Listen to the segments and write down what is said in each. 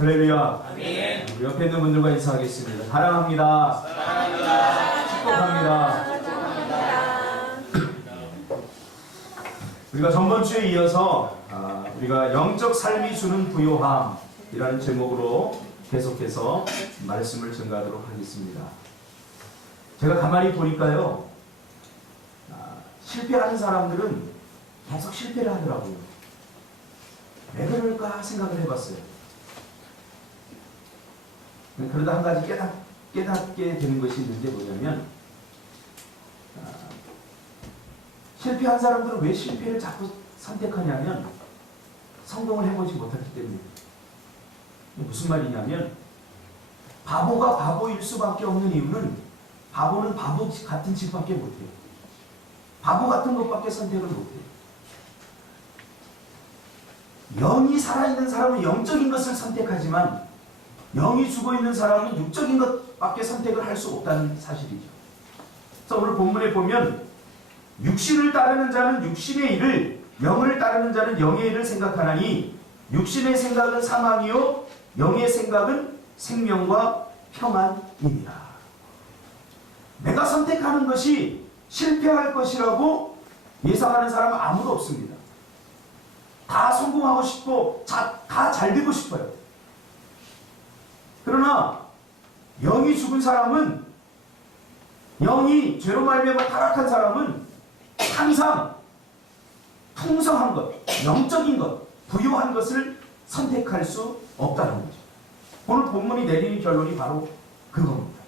할렐루야. 아멘. 우리 옆에 있는 분들과 인사하겠습니다. 사랑합니다. 사랑합니다. 축복합니다. 우리가 전번 주에 이어서 우리가 영적 삶이 주는 부요함이라는 제목으로 계속해서 말씀을 전가하도록 하겠습니다. 제가 가만히 보니까요, 실패하는 사람들은 계속 실패를 하더라고요. 왜 그럴까 생각을 해봤어요. 그러다 한 가지 깨닫게 되는 것이 있는데 뭐냐면, 실패한 사람들은 왜 실패를 자꾸 선택하냐면 성공을 해보지 못했기 때문에. 무슨 말이냐면, 바보가 바보일 수밖에 없는 이유는 바보는 바보 같은 짓밖에 못해요. 바보 같은 것밖에 선택을 못해요. 영이 살아있는 사람은 영적인 것을 선택하지만 영이 죽어있는 사람은 육적인 것밖에 선택을 할 수 없다는 사실이죠. 그래서 오늘 본문에 보면 육신을 따르는 자는 육신의 일을, 영을 따르는 자는 영의 일을 생각하나니 육신의 생각은 사망이요 영의 생각은 생명과 평안이니라. 내가 선택하는 것이 실패할 것이라고 예상하는 사람은 아무도 없습니다. 다 성공하고 싶고 다 잘 되고 싶어요. 그러나 영이 죽은 사람은, 영이 죄로 말미암아 타락한 사람은 항상 풍성한 것, 영적인 것, 부유한 것을 선택할 수 없다는 거죠. 오늘 본문이 내리는 결론이 바로 그겁니다.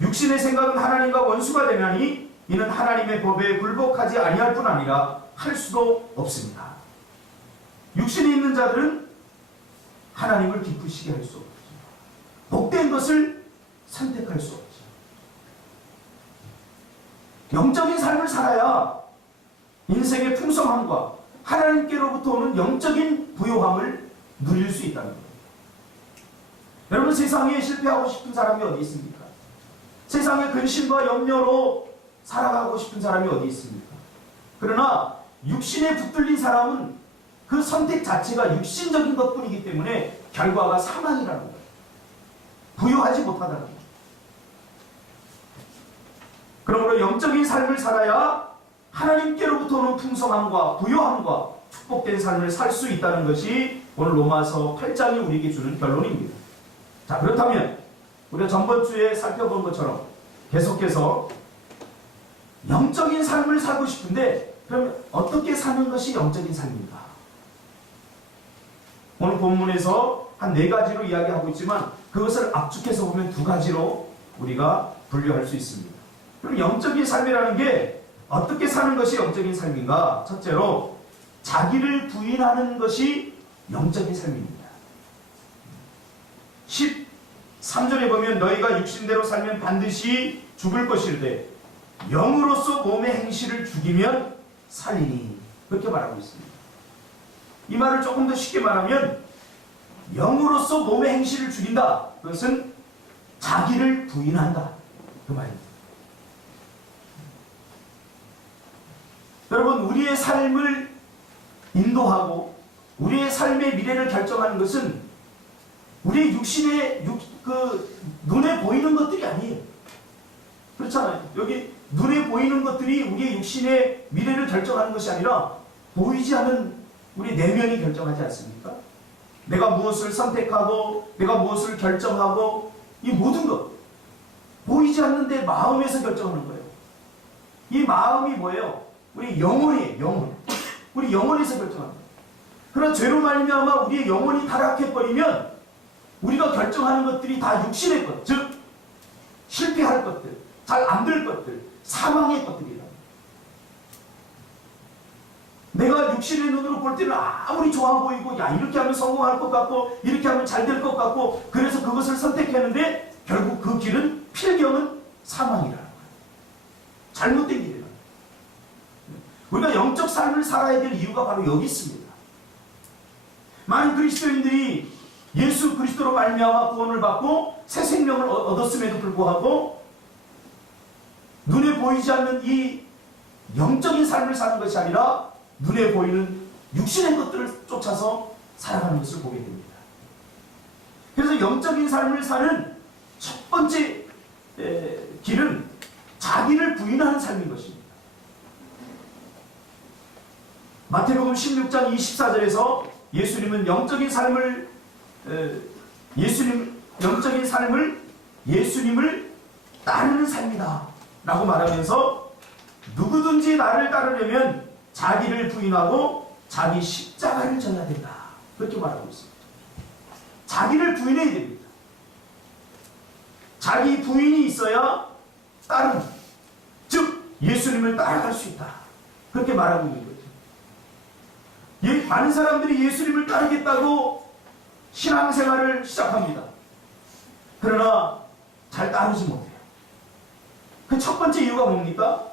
육신의 생각은 하나님과 원수가 되나니 이는 하나님의 법에 굴복하지 아니할 뿐 아니라 할 수도 없습니다. 육신에 있는 자들은 하나님을 기쁘시게 할 수 없죠. 복된 것을 선택할 수 없죠. 영적인 삶을 살아야 인생의 풍성함과 하나님께로부터 오는 영적인 부요함을 누릴 수 있다는 거예요. 여러분, 세상에 실패하고 싶은 사람이 어디 있습니까? 세상의 근심과 염려로 살아가고 싶은 사람이 어디 있습니까? 그러나 육신에 붙들린 사람은 그 선택 자체가 육신적인 것뿐이기 때문에 결과가 사망이라는 거예요. 부유하지 못하다는 거예요. 그러므로 영적인 삶을 살아야 하나님께로부터 오는 풍성함과 부유함과 축복된 삶을 살 수 있다는 것이 오늘 로마서 8장이 우리에게 주는 결론입니다. 자, 그렇다면 우리가 전번 주에 살펴본 것처럼 계속해서 영적인 삶을 살고 싶은데, 그럼 어떻게 사는 것이 영적인 삶인가? 오늘 본문에서 한 4가지로 이야기하고 있지만 그것을 압축해서 보면 2가지로 우리가 분류할 수 있습니다. 그럼 영적인 삶이라는 게 어떻게 사는 것이 영적인 삶인가? 첫째로 자기를 부인하는 것이 영적인 삶입니다. 13절에 보면 너희가 육신대로 살면 반드시 죽을 것일되 영으로서 몸의 행실을 죽이면 살리니, 그렇게 말하고 있습니다. 이 말을 조금 더 쉽게 말하면 영으로서 몸의 행실을 죽인다. 그것은 자기를 부인한다, 그 말입니다. 여러분, 우리의 삶을 인도하고 우리의 삶의 미래를 결정하는 것은 우리의 육신의 눈에 보이는 것들이 아니에요. 그렇잖아요. 여기 눈에 보이는 것들이 우리의 육신의 미래를 결정하는 것이 아니라 보이지 않는 우리 내면이 결정하지 않습니까? 내가 무엇을 선택하고 내가 무엇을 결정하고, 이 모든 것 보이지 않는데 마음에서 결정하는 거예요. 이 마음이 뭐예요? 우리 영혼이에요. 영혼. 우리 영혼에서 결정합니다. 그러나 죄로 말미암아 우리의 영혼이 타락해버리면 우리가 결정하는 것들이 다 육신의 것, 즉 실패할 것들, 잘 안 될 것들, 사망의 것들이다. 내가 육신의 눈으로 볼 때는 아무리 좋아 보이고, 야, 이렇게 하면 성공할 것 같고 이렇게 하면 잘 될 것 같고, 그래서 그것을 선택했는데 결국 그 길은, 필경은 사망이라는 거예요. 잘못된 길이라는 거예요. 우리가 영적 삶을 살아야 될 이유가 바로 여기 있습니다. 많은 그리스도인들이 예수 그리스도로 말미암아 구원을 받고 새 생명을 얻었음에도 불구하고 눈에 보이지 않는 이 영적인 삶을 사는 것이 아니라 눈에 보이는 육신의 것들을 쫓아서 살아가는 것을 보게 됩니다. 영적인 삶을 사는 첫 번째 길은 자기를 부인하는 삶인 것입니다. 마태복음 16장 24절에서 예수님은 영적인 삶을 예수님을 따르는 삶이다 라고 말하면서 누구든지 나를 따르려면 자기를 부인하고 자기 십자가를 져야 된다 그렇게 말하고 있습니다. 자기를 부인해야 됩니다. 자기 부인이 있어야 따름, 즉 예수님을 따라갈 수 있다 그렇게 말하고 있는 거죠. 많은 사람들이 예수님을 따르겠다고 신앙생활을 시작합니다. 그러나 잘 따르지 못해요. 그 첫 번째 이유가 뭡니까?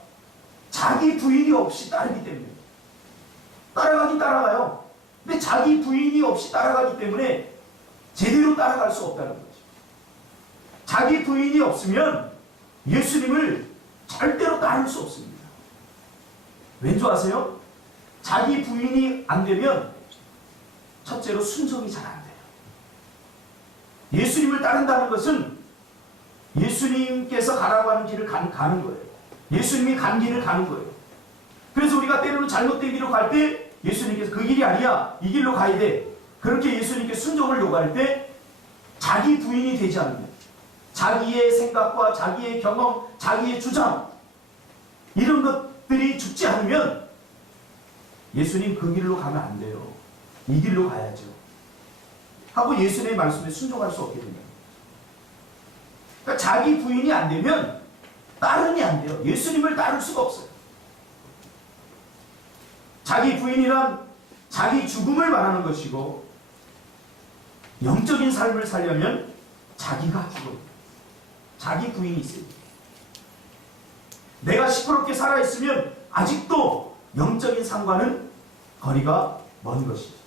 자기 부인이 없이 따르기 때문에. 따라가긴 따라가요. 근데 자기 부인이 없이 따라가기 때문에 제대로 따라갈 수 없다는 거죠. 자기 부인이 없으면 예수님을 절대로 따를 수 없습니다. 왠 줄 아세요? 자기 부인이 안 되면 첫째로 순종이 잘 안 돼요. 예수님을 따른다는 것은 예수님께서 가라고 하는 길을 가는 거예요. 예수님이 간 길을 가는 거예요. 그래서 우리가 때로는 잘못된 길로 갈 때 예수님께서 그 길이 아니야, 이 길로 가야 돼. 그렇게 예수님께 순종을 요구할 때 자기 부인이 되지 않으면 자기의 생각과 자기의 경험, 자기의 주장 이런 것들이 죽지 않으면 예수님 그 길로 가면 안 돼요. 이 길로 가야죠. 하고 예수님의 말씀에 순종할 수 없게 됩니다. 그러니까 자기 부인이 안 되면 따름이 안 돼요. 예수님을 따를 수가 없어요. 자기 부인이란 자기 죽음을 말하는 것이고 영적인 삶을 살려면 자기가 죽어요. 자기 부인이 있어요. 내가 시끄럽게 살아있으면 아직도 영적인 삶과는 거리가 먼 것이죠.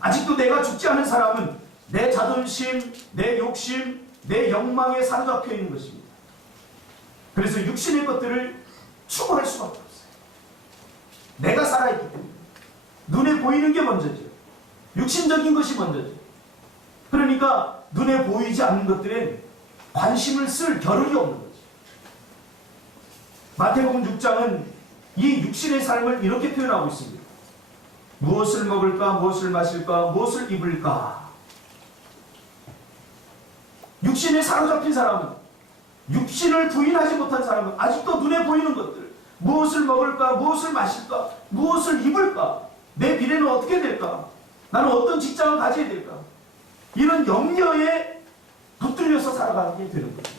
아직도 내가 죽지 않은 사람은 내 자존심, 내 욕심, 내 욕망에 사로잡혀 있는 것입니다. 그래서 육신의 것들을 추구할 수밖에 없어요. 내가 살아있기 때문에. 눈에 보이는 게 먼저죠. 육신적인 것이 먼저죠. 그러니까 눈에 보이지 않는 것들엔 관심을 쓸 겨를이 없는 거죠. 마태복음 6장은 이 육신의 삶을 이렇게 표현하고 있습니다. 무엇을 먹을까, 무엇을 마실까, 무엇을 입을까. 육신에 사로잡힌 사람은, 육신을 부인하지 못한 사람은 아직도 눈에 보이는 것들, 무엇을 먹을까, 무엇을 마실까, 무엇을 입을까, 내 미래는 어떻게 될까, 나는 어떤 직장을 가져야 될까, 이런 염려에 붙들려서 살아가게 되는 거죠.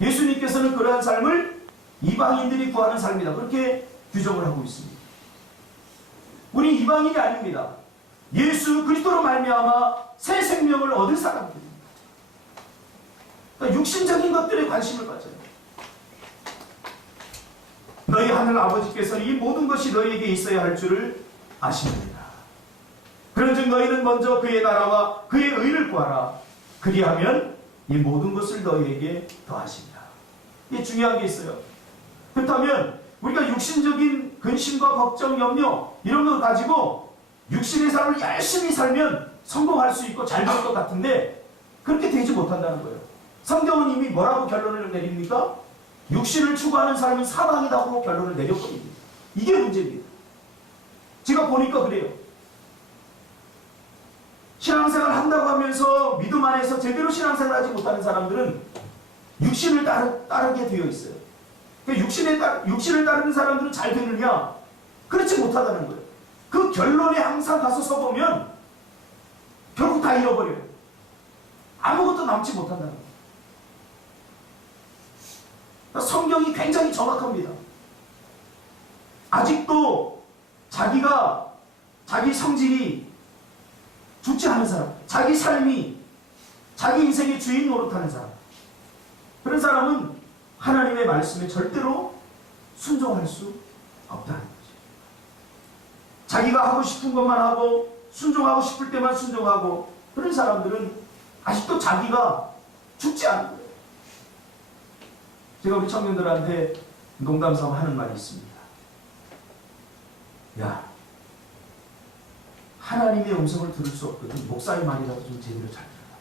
예수님께서는 그러한 삶을 이방인들이 구하는 삶이다 그렇게 규정을 하고 있습니다. 우리 이방인이 아닙니다. 예수 그리스도로 말미암아 새 생명을 얻을 사람들입니다. 그러니까 육신적인 것들에 관심을 가져요. 너희 하늘 아버지께서는 이 모든 것이 너희에게 있어야 할 줄을 아십니다. 그런즉 너희는 먼저 그의 나라와 그의 의를 구하라. 그리하면 이 모든 것을 너희에게 더하십니다. 이게 중요한 게 있어요. 그렇다면 우리가 육신적인 근심과 걱정, 염려 이런 거 가지고 육신의 삶을 열심히 살면 성공할 수 있고 잘 될 것 같은데 그렇게 되지 못한다는 거예요. 성경은 이미 뭐라고 결론을 내립니까? 육신을 추구하는 삶은 사망이라고 결론을 내렸거든요. 이게 문제입니다. 제가 보니까 그래요. 신앙생활 한다고 하면서 믿음 안에서 제대로 신앙생활 하지 못하는 사람들은 육신을 따르게 되어 있어요. 육신을 따르는 사람들은 잘 되느냐? 그렇지 못하다는 거예요. 그 결론에 항상 가서 서보면 결국 다 잃어버려요. 아무것도 남지 못한다는 거예요. 그러니까 성경이 굉장히 정확합니다. 아직도 자기 성질이 죽지 않은 사람, 자기 삶이 자기 인생의 주인 노릇하는 사람, 그런 사람은 하나님의 말씀에 절대로 순종할 수 없다는 거죠. 자기가 하고 싶은 것만 하고 순종하고 싶을 때만 순종하고 그런 사람들은 아직도 자기가 죽지 않은 거예요. 제가 우리 청년들한테 농담삼아 하는 말이 있습니다. 야, 하나님의 음성을 들을 수 없거든 목사의 말이라도 좀 제대로 잘 들어라.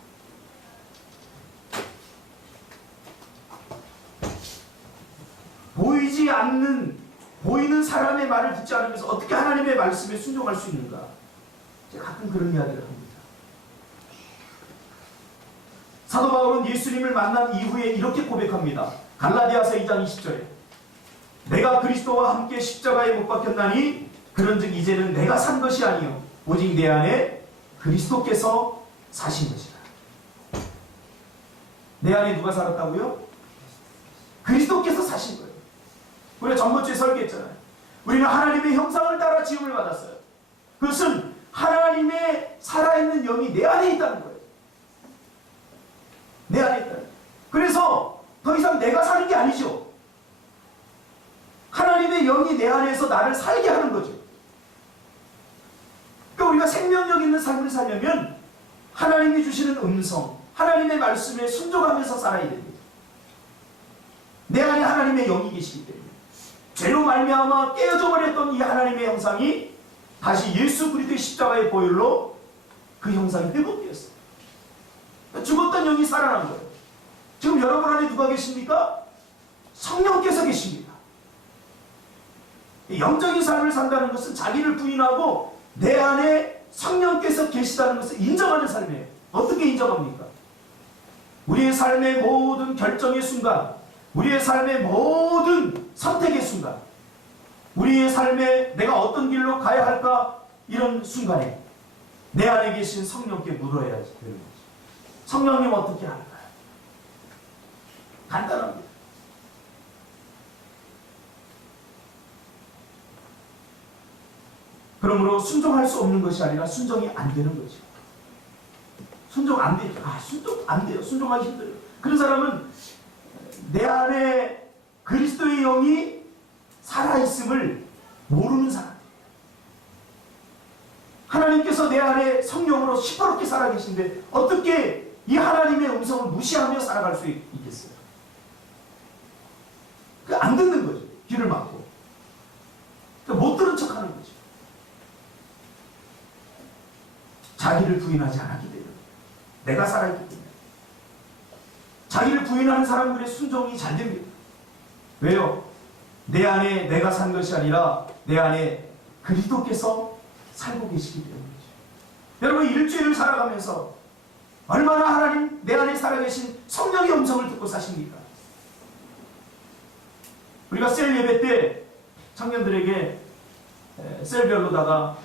않는 보이는 사람의 말을 듣지 않으면서 어떻게 하나님의 말씀에 순종할 수 있는가? 제가 가끔 그런 이야기를 합니다. 사도 바울은 예수님을 만난 이후에 이렇게 고백합니다. 갈라디아서 2장 20절에 내가 그리스도와 함께 십자가에 못 박혔나니 그런즉 이제는 내가 산 것이 아니요 오직 내 안에 그리스도께서 사신 것이다. 내 안에 누가 살았다고요? 그리스도께서 사신 거예요. 우리가 전번주에 설계했잖아요. 우리는 하나님의 형상을 따라 지음을 받았어요. 그것은 하나님의 살아있는 영이 내 안에 있다는 거예요. 내 안에 있다는 거예요. 그래서 더 이상 내가 사는 게 아니죠. 하나님의 영이 내 안에서 나를 살게 하는 거죠. 그러니까 우리가 생명력 있는 삶을 살려면 하나님이 주시는 음성, 하나님의 말씀에 순종하면서 살아야 됩니다. 내 안에 하나님의 영이 계시기 때문에 죄로 말미암아 깨어져 버렸던 이 하나님의 형상이 다시 예수 그리스도의 십자가의 보혈로 그 형상이 회복되었어요. 죽었던 영이 살아난 거예요. 지금 여러분 안에 누가 계십니까? 성령께서 계십니다. 영적인 삶을 산다는 것은 자기를 부인하고 내 안에 성령께서 계시다는 것을 인정하는 삶이에요. 어떻게 인정합니까? 우리의 삶의 모든 결정의 순간, 우리의 삶의 모든 선택의 순간, 우리의 삶에 내가 어떤 길로 가야 할까 이런 순간에 내 안에 계신 성령께 물어야지 되는 거죠. 성령님 어떻게 할까요? 간단합니다. 그러므로 순종할 수 없는 것이 아니라 순종이 안 되는 거죠. 순종 안 돼요. 순종 안 돼요. 순종하기 힘들어요. 그런 사람은 내 안에 그리스도의 영이 살아있음을 모르는 사람. 하나님께서 내 안에 성령으로 시퍼렇게 살아계신데 어떻게 이 하나님의 음성을 무시하며 살아갈 수 있겠어요? 안 듣는 거죠. 귀를 막고. 못 들은 척 하는 거죠. 자기를 부인하지 않았기 때문에. 내가 살아있기 때문에. 자기를 부인하는 사람들의 순종이 잘 됩니다. 왜요? 내 안에 내가 산 것이 아니라 내 안에 그리스도께서 살고 계시기 때문이죠. 여러분 일주일을 살아가면서 얼마나 하나님 내 안에 살아계신 성령의 음성을 듣고 사십니까? 우리가 셀 예배 때 청년들에게 셀별로다가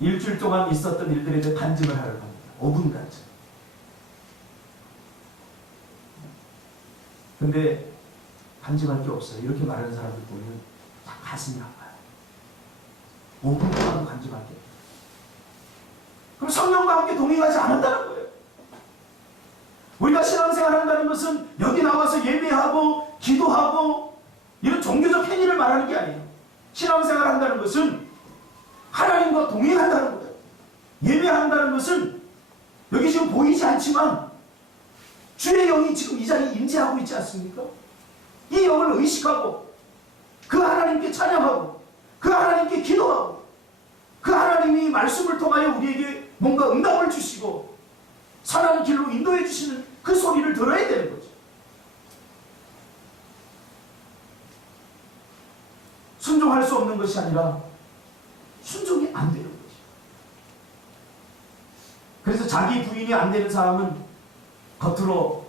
일주일 동안 있었던 일들에 대해 간증을 하려고 합니다. 5분 간증. 근데 간증할 게 없어요. 이렇게 말하는 사람들 보면 가슴이 아파요. 5분 동안도 간증할 게 없어요. 그럼 성령과 함께 동행하지 않는다는 거예요. 우리가 신앙생활 한다는 것은 여기 나와서 예배하고 기도하고 이런 종교적 행위를 말하는 게 아니에요. 신앙생활 한다는 것은 하나님과 동행한다는 거예요. 예배한다는 것은 여기 지금 보이지 않지만 주의 영이 지금 이 자리에 임재하고 있지 않습니까? 이 영을 의식하고 그 하나님께 찬양하고 그 하나님께 기도하고 그 하나님이 말씀을 통하여 우리에게 뭔가 응답을 주시고 선한 길로 인도해 주시는 그 소리를 들어야 되는 거죠. 순종할 수 없는 것이 아니라 순종이 안 되는 거죠. 그래서 자기 부인이 안 되는 사람은 겉으로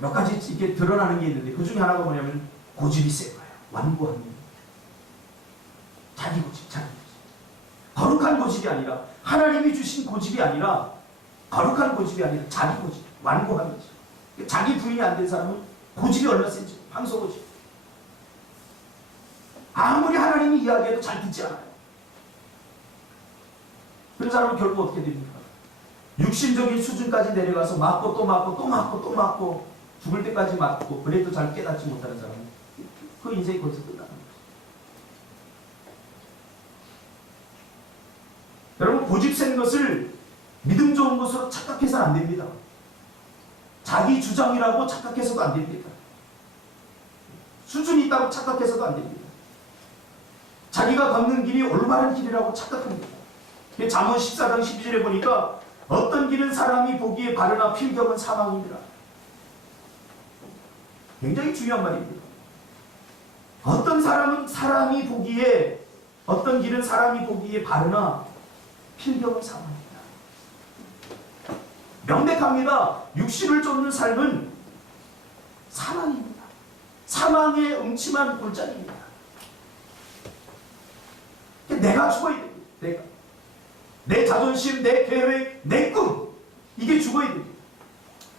몇 가지 이렇게 드러나는 게 있는데 그 중에 하나가 뭐냐면 고집이 센 거예요. 완고합니다. 자기 고집, 자기 고집. 거룩한 고집이 아니라 하나님이 주신 고집이 아니라 거룩한 고집이 아니라 자기 고집, 완고한 거죠. 자기 부인이 안 된 사람은 고집이 얼마나 센지, 황소 고집. 아무리 하나님이 이야기해도 잘 듣지 않아요. 그런 사람은 결국 어떻게 됩니까? 육신적인 수준까지 내려가서 맞고 또 맞고 또 맞고 또 맞고 죽을 때까지 맞고 그래도 잘 깨닫지 못하는 사람은 그 인생이 거기서 끝나는 거죠. 여러분 고집 센 것을 믿음 좋은 것으로 착각해서는 안 됩니다. 자기 주장이라고 착각해서도 안 됩니다. 수준이 있다고 착각해서도 안 됩니다. 자기가 걷는 길이 올바른 길이라고 착각합니다. 잠언 14장 12절에 보니까 어떤 길은 사람이 보기에 바르나 필경은 사망이니라. 굉장히 중요한 말입니다. 어떤 사람은 사람이 보기에, 어떤 길은 사람이 보기에 바르나 필경은 사망입니다. 명백합니다. 육신을 쫓는 삶은 사망입니다. 사망의 음침한 골짜기입니다. 내가 죽어야 됩니다. 내가. 내 자존심, 내 계획, 내 꿈, 이게 죽어야 됩니다.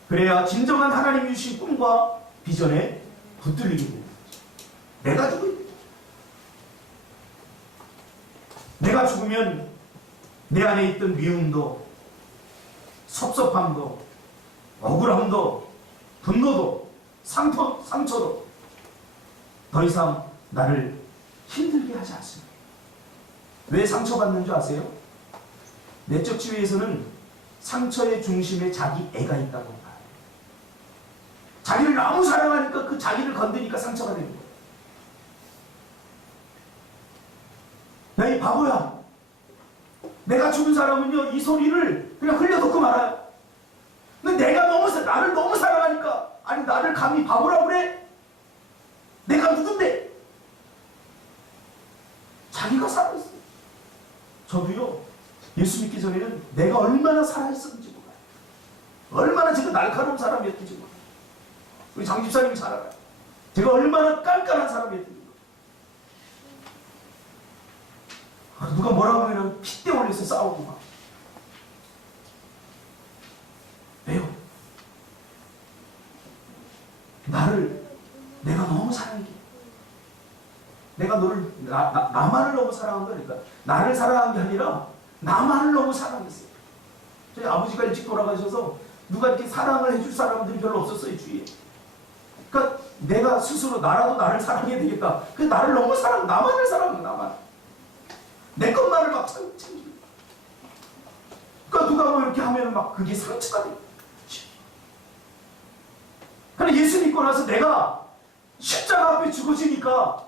그래야 진정한 하나님이 주신 꿈과 비전에 붙들리게 됩니다. 내가 죽어야 됩니다. 내가 죽으면 내 안에 있던 미움도, 섭섭함도, 억울함도, 분노도, 상처도 더 이상 나를 힘들게 하지 않습니다. 왜 상처받는 줄 아세요? 내적 지위에서는 상처의 중심에 자기 애가 있다고 봐요. 자기를 너무 사랑하니까 그 자기를 건드니까 상처가 되는 거예요. 야, 이 바보야. 내가 죽은 사람은요, 이 소리를 그냥 흘려듣고 말아요. 근데 내가 나를 너무 사랑하니까, 아니, 나를 감히 바보라고 그래? 내가 누군데? 자기가 살아있어요. 저도요, 예수 믿기 전에는 내가 얼마나 살아있었는지 몰라요. 얼마나 제가 날카로운 사람이었는지 몰라요. 우리 장 집사님이 잘 알아요. 제가 얼마나 깐깐한 사람이었는지. 누가 뭐라고 하면 핏대 올려서 싸우고 막. 왜요? 내가 너무 사랑해. 내가 너를, 나만을 너무 사랑한 거니까. 나를 사랑한 게 아니라 나만을 너무 사랑했어요. 저희 아버지가 일찍 돌아가셔서 누가 이렇게 사랑을 해줄 사람들이 별로 없었어요, 주위에. 그러니까 내가 스스로 나라도 나를 사랑해야 되겠다. 그래서 나를 너무 나만을 사랑해, 나만. 내 것만을 막 챙기고. 그러니까 누가 뭐 이렇게 하면 막 그게 상처가 돼요. 그런데 예수 믿고 나서 내가 십자가 앞에 죽어지니까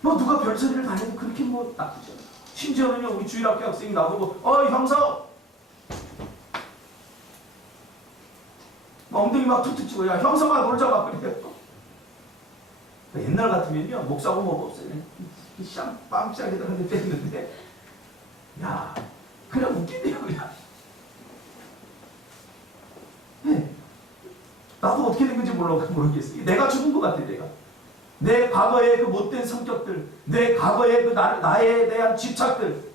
뭐 누가 별소리를 다 해도 그렇게 뭐 나쁘지 않아요. 심지어는요, 우리 주일학교 학생이 나보고 형사! 엉덩이 막 툭툭 치고, 야, 형사가 놀자가 그래요. 옛날 같으면요, 목사고 뭐가 없어요. 빵짝에다가 뺐는데, 야, 그냥 웃긴대요, 그냥. 네. 나도 어떻게 된 건지 모르겠어요. 내가 죽은 것 같아, 내가. 내 과거의 그 못된 성격들, 내 과거의 그 나에 대한 집착들,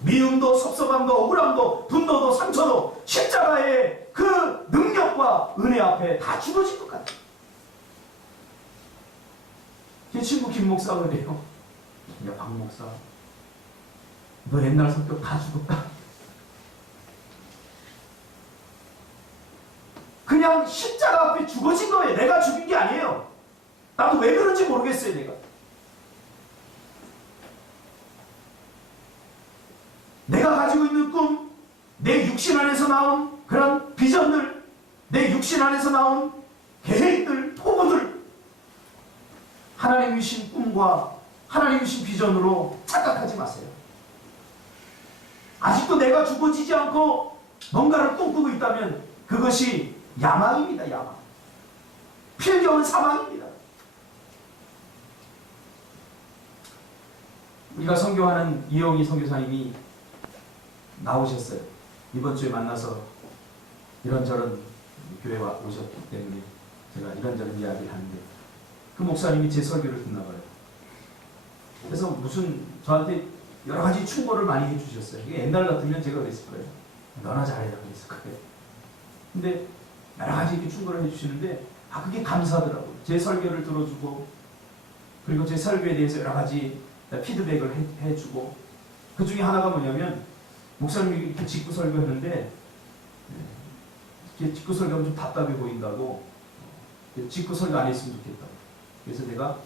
미움도, 섭섭함도, 억울함도, 분노도, 상처도 십자가의 그 능력과 은혜 앞에 다 죽어질 것 같아. 제 친구 김 목사가 그래요. 야, 박 목사, 너 옛날 성격 다 죽었다. 그냥 십자가 앞에 죽어진 거예요. 내가 죽인 게 아니에요. 나도 왜 그런지 모르겠어요, 내가. 내가 가지고 있는 꿈, 내 육신 안에서 나온 그런 비전들, 내 육신 안에서 나온 계획들, 포부들, 하나님이 주신 꿈과 하나님이 주신 비전으로 착각하지 마세요. 아직도 내가 죽어지지 않고 뭔가를 꿈꾸고 있다면 그것이 야망입니다, 야망. 필경은 사망입니다. 우리가 선교하는 이영희 선교사님이 나오셨어요. 이번 주에 만나서 이런저런 교회와 오셨기 때문에 제가 이런저런 이야기를 하는데 그 목사님이 제 설교를 듣나 봐요. 그래서 무슨 저한테 여러 가지 충고를 많이 해주셨어요. 이게 옛날 같으면 제가 그랬을 거예요. 너나 잘해라 그랬을 거예요. 근데 여러 가지 이렇게 충고를 해주시는데 그게 감사하더라고요. 제 설교를 들어주고 그리고 제 설교에 대해서 여러 가지 피드백을 해주고 그 중에 하나가 뭐냐면 목사님이 이렇게 직구 설교했는데 이렇게 직구 설교하면 좀 답답해 보인다고 직구 설교 안 했으면 좋겠다고. 그래서 내가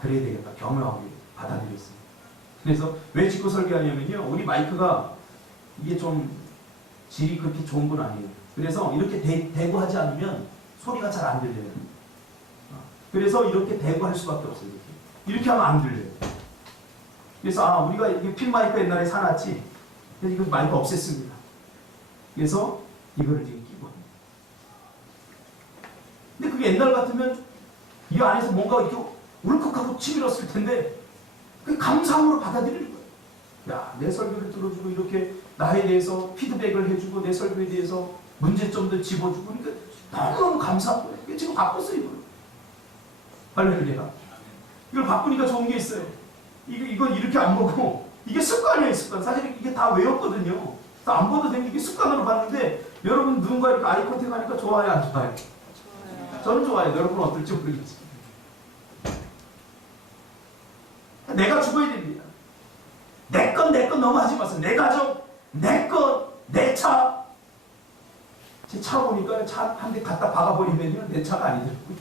그래야 되겠다 겸허하게 받아들였어요. 그래서 왜 직구 설교하냐면요, 우리 마이크가 이게 좀 질이 그렇게 좋은 건 아니에요. 그래서 이렇게 대고 하지 않으면 소리가 잘 안 들려요. 그래서 이렇게 대고 할 수밖에 없어요. 이렇게 하면 안 들려요. 그래서 우리가 이게 핀 마이크 옛날에 사놨지. 그래서 이거 마이크 없앴습니다. 그래서 이거를 지금 끼고 합니다. 근데 그게 옛날 같으면 이 안에서 뭔가 이렇게 울컥하고 치밀었을 텐데 그 감사함으로 받아들이는 거예요. 야, 내 설교를 들어주고 이렇게 나에 대해서 피드백을 해주고 내 설교에 대해서 문제점들 집어주고 그러니까 너무너무 감사한 거예요. 이게 지금 바꿨어요, 이걸. 할렐루야. 이걸 바꾸니까 좋은 게 있어요. 이건 이렇게 안 보고 이게 습관이에요, 습관. 사실 이게 다 외웠거든요. 안 봐도 되는 이게 습관으로 봤는데 여러분 누군가 이렇게 아이 컨택 하니까 좋아요, 안 좋아요? 좋아요. 저는 좋아요. 여러분은 어떨지 모르겠지. 내가 죽어야 됩니다. 내 건 너무 하지 마세요. 내 가족, 내 것, 내 차. 제 차 보니까 차 한 대 갖다 박아버리면요. 내 차가 아니더라고요.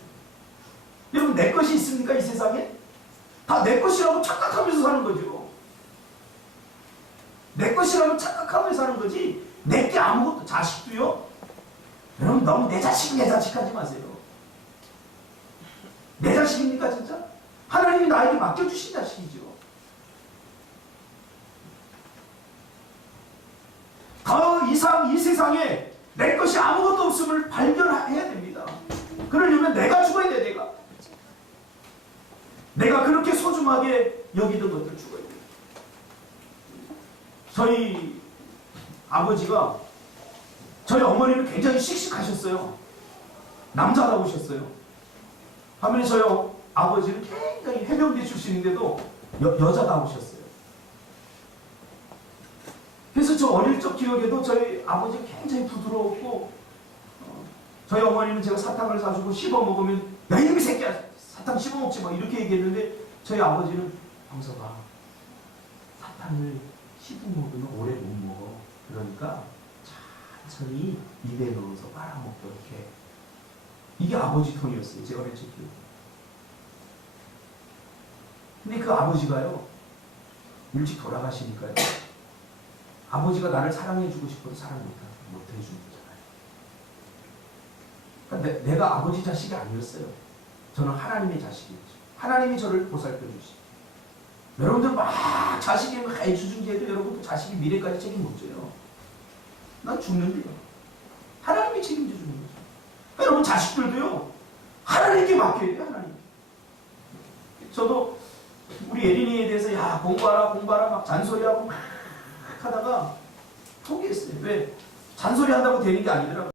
여러분, 내 것이 있습니까? 이 세상에? 다 내 것이라고 착각하면서 사는 거죠. 내 것이라고 착각하면서 사는 거지. 내게 아무것도, 자식도요. 여러분, 너무 내 자식 하지 마세요. 내 자식입니까, 진짜? 하나님이 나에게 맡겨주신 자식이죠. 더 이상 이 세상에 내 것이 아무것도 없음을 발견해야 됩니다. 그러려면 내가 죽어야 돼, 내가 그렇게 소중하게 여기던 것들 죽어야 돼. 저희 아버지가 저희 어머니는 굉장히 씩씩하셨어요. 남자다우셨어요. 반면에 저희 아버지는 굉장히 해병대 출신인데도 여자다우셨어요. 그래서 저 어릴 적 기억에도 저희 아버지가 굉장히 부드러웠고 저희 어머니는 제가 사탕을 사주고 씹어 먹으면 야 이놈의 새끼야 사탕 씹어 먹지 마 이렇게 얘기했는데 저희 아버지는 방서가 사탕을 씹어 먹으면 오래 못 먹어. 그러니까 천천히 입에 넣어서 빨아먹도록 해. 이게 아버지 톤이었어요. 제가 어릴 적 기억에. 근데 그 아버지가요 일찍 돌아가시니까요 아버지가 나를 사랑해주고 싶어도 사랑 못해주는 거잖아요. 그러니까 내가 아버지 자식이 아니었어요. 저는 하나님의 자식이었죠. 하나님이 저를 보살펴 주시죠. 여러분들 막 자식이 해주중지해도 여러분 자식이 미래까지 책임 못 져요. 난 죽는데요. 하나님이 책임져 주는 거죠. 그러니까 여러분 자식들도요 하나님께 맡겨야 돼요. 하나님. 저도 우리 예린이에 대해서 야 공부하라 막 잔소리하고 막 하다가 포기했어요. 왜? 잔소리 한다고 되는 게 아니더라고요.